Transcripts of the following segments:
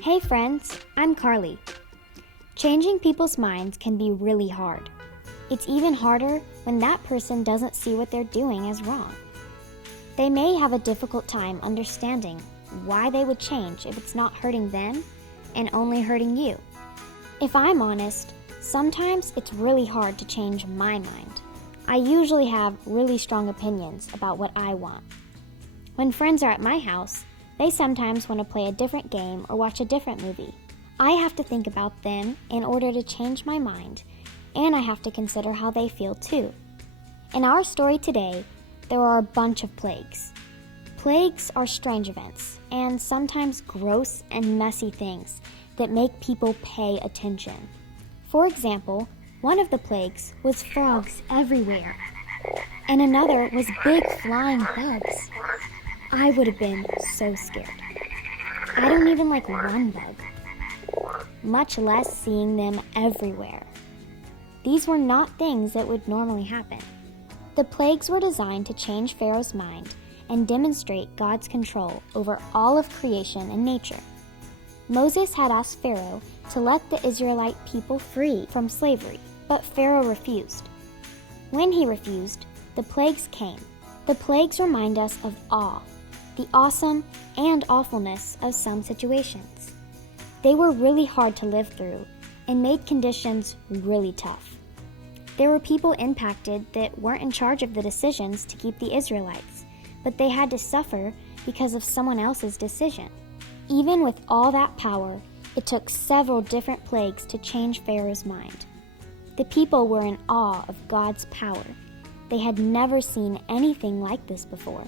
Hey friends, I'm Carly. Changing people's minds can be really hard. It's even harder when that person doesn't see what they're doing as wrong. They may have a difficult time understanding why they would change if it's not hurting them and only hurting you. If I'm honest, sometimes it's really hard to change my mind. I usually have really strong opinions about what I want. When friends are at my house, they sometimes want to play a different game or watch a different movie. I have to think about them in order to change my mind, and I have to consider how they feel too. In our story today, there are a bunch of plagues. Plagues are strange events, and sometimes gross and messy things that make people pay attention. For example, one of the plagues was frogs everywhere, and another was big flying bugs. I would have been so scared. I don't even like one bug, much less seeing them everywhere. These were not things that would normally happen. The plagues were designed to change Pharaoh's mind and demonstrate God's control over all of creation and nature. Moses had asked Pharaoh to let the Israelite people free from slavery, but Pharaoh refused. When he refused, the plagues came. The plagues remind us of awe, the awesome and awfulness of some situations. They were really hard to live through and made conditions really tough. There were people impacted that weren't in charge of the decisions to keep the Israelites, but they had to suffer because of someone else's decision. Even with all that power, it took several different plagues to change Pharaoh's mind. The people were in awe of God's power. They had never seen anything like this before.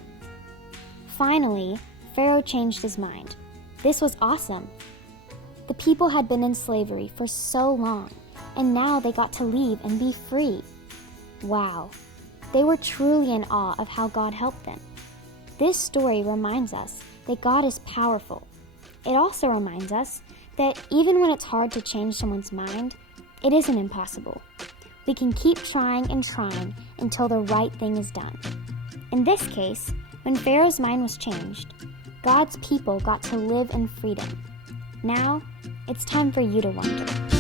Finally, Pharaoh changed his mind. This was awesome. The people had been in slavery for so long, and now they got to leave and be free. Wow, they were truly in awe of how God helped them. This story reminds us that God is powerful. It also reminds us that even when it's hard to change someone's mind, it isn't impossible. We can keep trying and trying until the right thing is done. In this case, when Pharaoh's mind was changed, God's people got to live in freedom. Now, it's time for you to wonder.